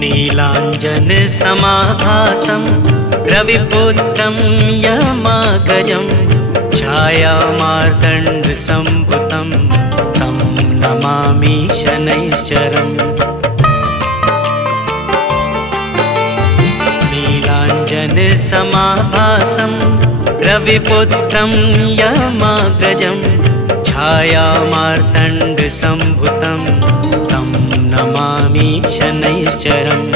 नीलाञ्जनसमाभासं रविपुत्रं यमाग्रजं छायामार्तण्डसम्भुतं तं नमामि शनैश्चरम्। नीलाञ्जनसमाभासं रविपुत्रं यमाग्रजं छायामार्तण्डसम्भुतं तं नमामि शनैश्चरम्।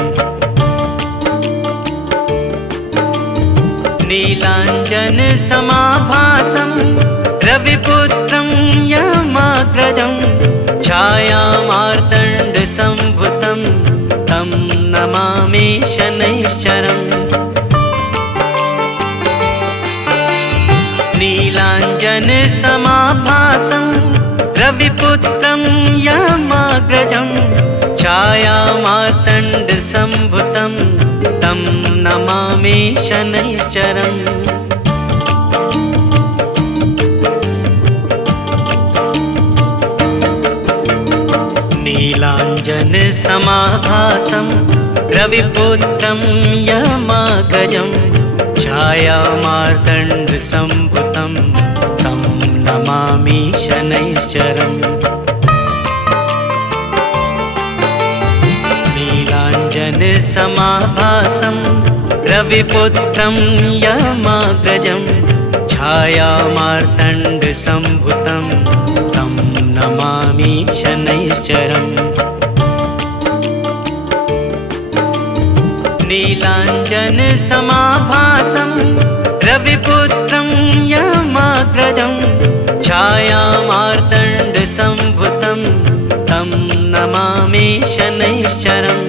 नीलाञ्जनसमाभासं रविपुत्रं यमाग्रजं छायामार्तण्डसम्भुतं तं नमामि शनैश्चरम्। नीलाञ्जनसमाभासं रविपुत्रं यमाग्रजं छायामार्तण्डसम्भुतं तं नमामि शनैश्चरम्। नीलाञ्जनसमाभासं रविपुत्रं यमाग्रजं छायामार्तण्डसम्भुतं तं नमामि शनैश्चरम्। नीलाञ्जनसमाभासं रविपुत्रं यमाग्रजं छायामार्तण्डसम्भुतं तं नमामि शनैश्चरम्। नीलाञ्जनसमाभासं रविपुत्रं यमाग्रजं छायामार्तण्डसम्भुतं तं नमामि शनैश्चरम्।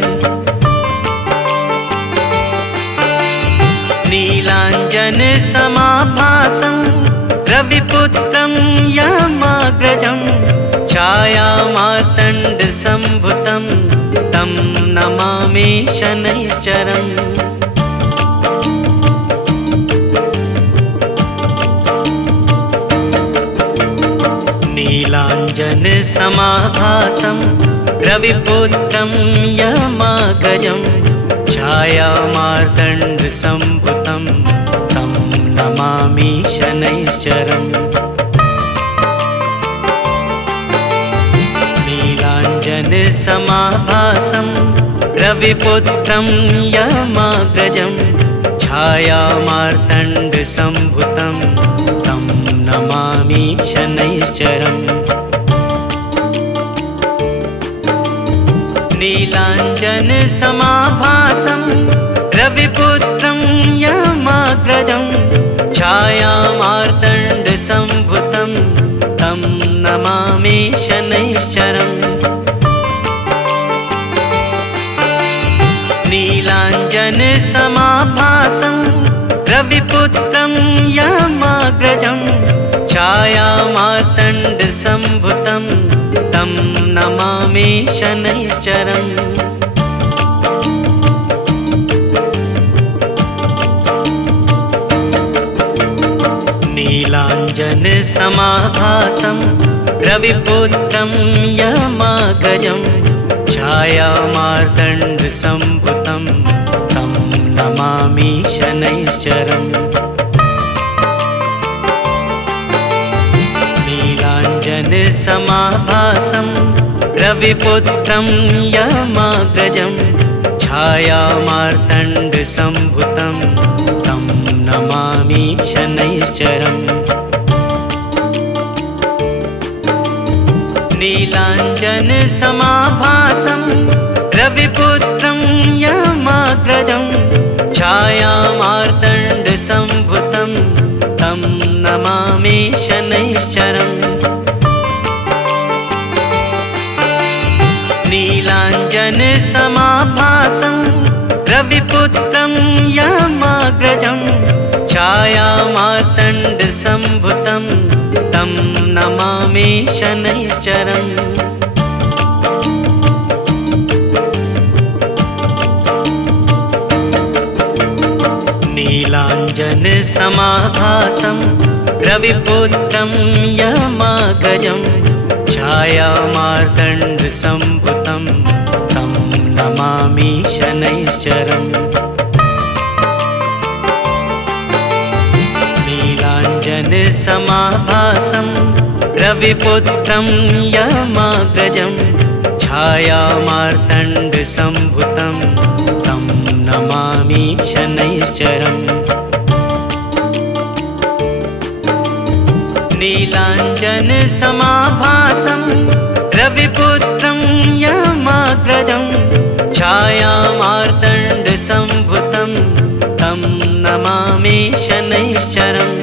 नीलाञ्जनसमाभासं रविपुत्रं यमाग्रजं छायामार्तण्डसम्भुतं तं नमामि शनैश्चरम्। नीलाञ्जनसमाभासं रविपुत्रं यमाग्रजं छायामार्तण्डसम्भुतं तं नमामि शनैश्चरम्। नीलाञ्जनसमाभासं रविपुत्रं यमाग्रजं छायामार्तण्डसम्भुतं तं नमामि शनैश्चरम्। नीलाञ्जनसमाभासं रविपुत्रं यमाग्रजं छायामार्तण्डसम्भुतं तं नमामि शनैश्चरम्। नीलाञ्जनसमाभासं रविपुत्रं यमाग्रजं छायामार्तण्डसम्भुतं तं नमामि शनैश्चरम्। नीलाञ्जनसमाभासं रविपुत्रं यमाग्रजं छायामार्तण्डसम्भुतं तं नमामि शनैश्चरम्। नीलाञ्जनसमाभासं रविपुत्रं यमाग्रजं छायामार्तण्डसम्भुतं तं नमामि शनैश्चरम्। नीलाञ्जनसमाभासं रविपुत्रं यमाग्रजं छायामार्तण्डसम्भुतं तं नमामि शनैश्चरम्। नीलाञ्जनसमाभासं रविपुत्रं यमाग्रजं छायामार्तण्डसम्भुतं तं नमामि शनैश्चरम्। नीलाञ्जनसमाभासं रविपुत्रं यमाग्रजं छायामार्तण्डसम्भुतं तं नमामि शनैश्चरम् नीलाञ्जनसमाभासं रविपुत्रं यमाग्रजं छायामार्तण्डसम्भुतं तं नमामि शनैश्चरम् नीलाञ्जनसमाभासं रविपुत्रं यमाग्रजं छायामार्तण्डसम्भुतं तं नमामि शनैश्चरम्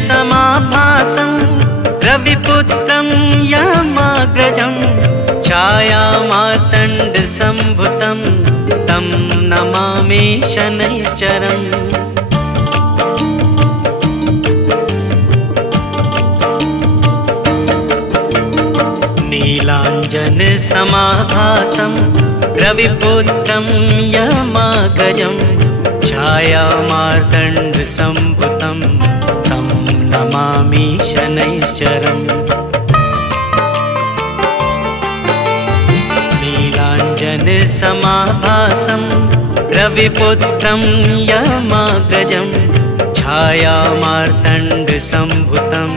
नीलाञ्जनसमाभासं रविपुत्रं यमाग्रजं छायामार्तण्डसम्भुतं तं नमामि शनैश्चरम् नीलाञ्जनसमाभासं रविपुत्रं यमाग्रजं छायामार्तण्डसम्भुतं तं नमामि शनैश्चरम् नीलाञ्जनसमाभासं रविपुत्रं यमाग्रजं छायामार्तण्डसम्भुतं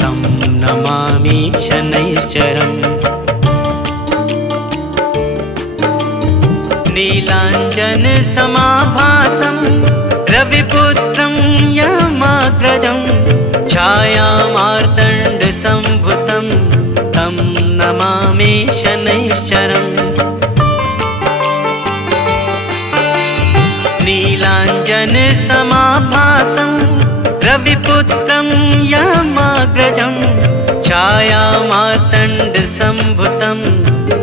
तं नमामि शनैश्चरम् नीलाञ्जनसमाभासं रविपुत्रं यमाग्रजं छायामार्तण्डसम्भुतं तं नमामि शनैश्चरम् नीलाञ्जनसमाभासं रविपुत्रं यमाग्रजं छायामार्तण्डसम्भुतं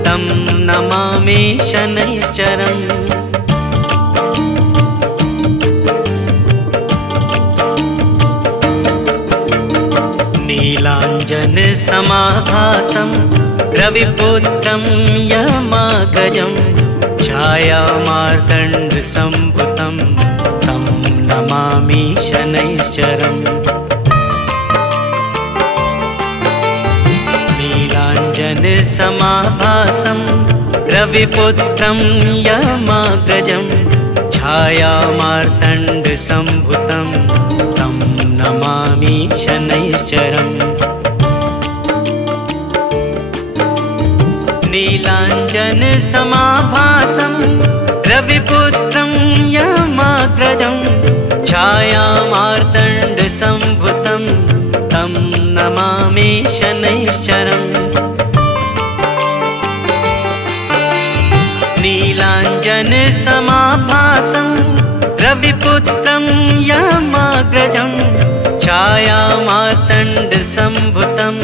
तं नमामि शनैश्चरम् नीलाञ्जनसमाभासं रविपुत्रं यमाग्रजं छायामार्तण्डसम्भुतं तं नमामि शनैश्चरम् नीलाञ्जनसमाभासं रविपुत्रं यमाग्रजं छायामार्तण्डसम्भुतं तं नमामि शनैश्चरम् नीलाञ्जनसमाभासं रविपुत्रं यमाग्रजं छायामार्तण्डसम्भुतं तं नमामि शनैश्चरम् नीलाञ्जनसमाभासं रविपुत्रं यमाग्रजं छायामार्तण्डसम्भुतं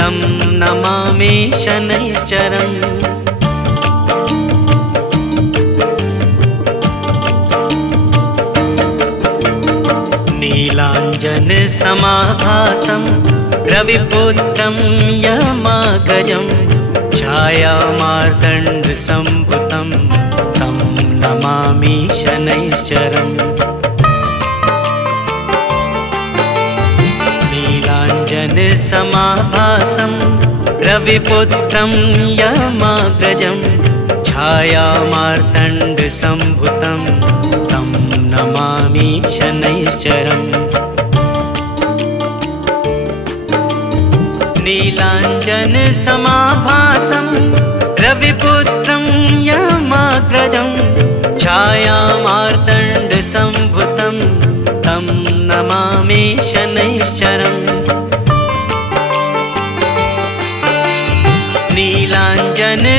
तं नमामि शनैश्चरम् नीलाञ्जनसमाभासं रविपुत्रं यमाग्रजं छायामार्तण्डसम्भुतं तं नमामि शनैश्चरम् नीलाञ्जनसमाभासं रविपुत्रं यमाग्रजं छायामार्तण्डसम्भुतं तं नमामि शनैश्चरम् नीलाञ्जनसमाभासं रविपुत्रं यमाग्रजं छायामार्तण्डसम्भुतं तं नमामि शनैश्चरम्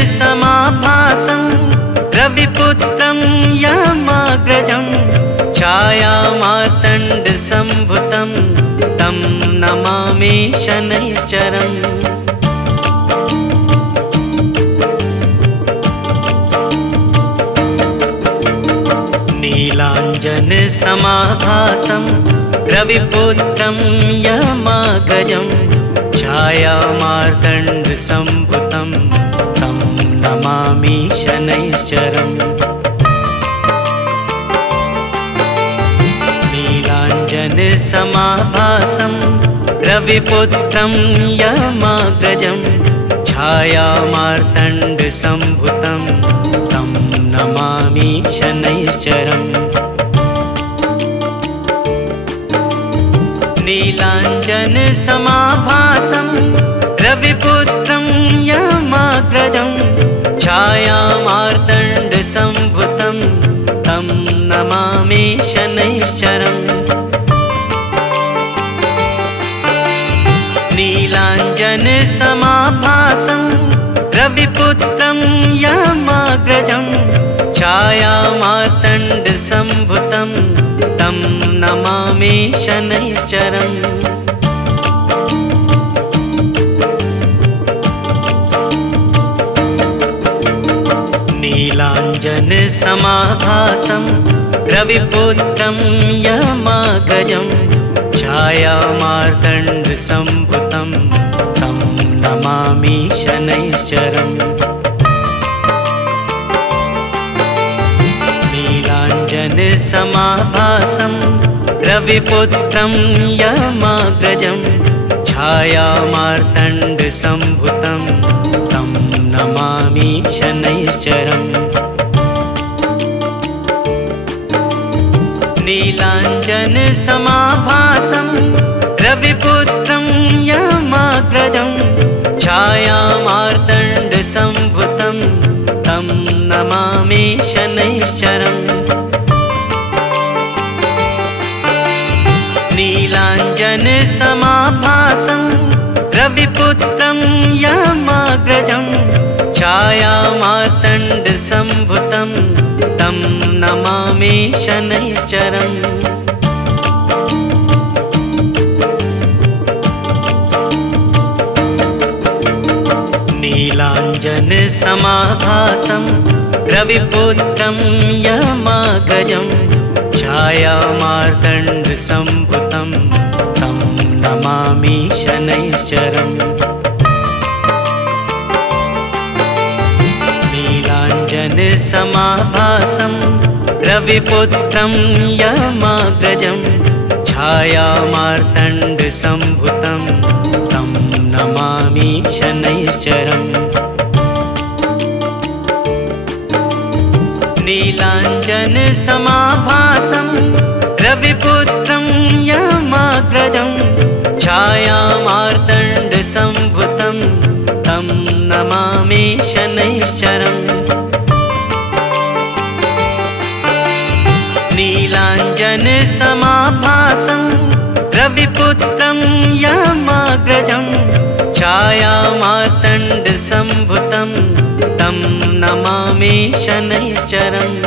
नीलाञ्जनसमाभासं रविपुत्रं यमाग्रजं छायामार्तण्डसम्भुतं तं नमामि शनैश्चरम् नीलाञ्जनसमाभासं रविपुत्रं यमाग्रजं छायामार्तण्डसम्भुतं तं नमामि शनैश्चरम् नीलाञ्जनसमाभासं रविपुत्रं यमाग्रजं छायामार्तण्डसम्भुतं तं नमामि शनैश्चरम्। नीलाञ्जनसमाभासं रविपुत्रं यमाग्रजं छायामार्तण्डसम्भुतं तं नमामि शनैश्चरम्। नीलाञ्जनसमाभासं रविपुत्रं यमाग्रजं छायामार्तण्डसम्भुतं तं नमामि शनैश्चरम्। नीलाञ्जनसमाभासं रविपुत्रं यमाग्रजं छायामार्तण्डसम्भुतं तं नमामि शनैश्चरम्। नीलाञ्जनसमाभासं रविपुत्रं यमाग्रजं छायामार्तण्डसम्भुतं तं नमामि शनैश्चरम्। नीलाञ्जनसमाभासं रविपुत्रं यमाग्रजं छायामार्तण्डसम्भुतं तं नमामि शनैश्चरम्। नीलाञ्जनसमाभासं रविपुत्रं यमाग्रजं छायामार्तण्डसम्भुतं तं नमामि शनैश्चरम्। नीलाञ्जनसमाभासं रविपुत्रं यमाग्रजं छायामार्तण्डसम्भुतं तं नमामि शनैश्चरम्। नीलाञ्जनसमाभासं रविपुत्रं यमाग्रजं छायामार्तण्डसम्भुतं तं नमामि शनैश्चरम्। नीलाञ्जनसमाभासं रविपुत्रं यमाग्रजं छायामार्तण्डसम्भुतं तं नमामि शनैश्चरम्। नीलाञ्जनसमाभासं रविपुत्रं यमाग्रजं छायामार्तण्डसम्भुतं तं नमामि शनैश्चरम्।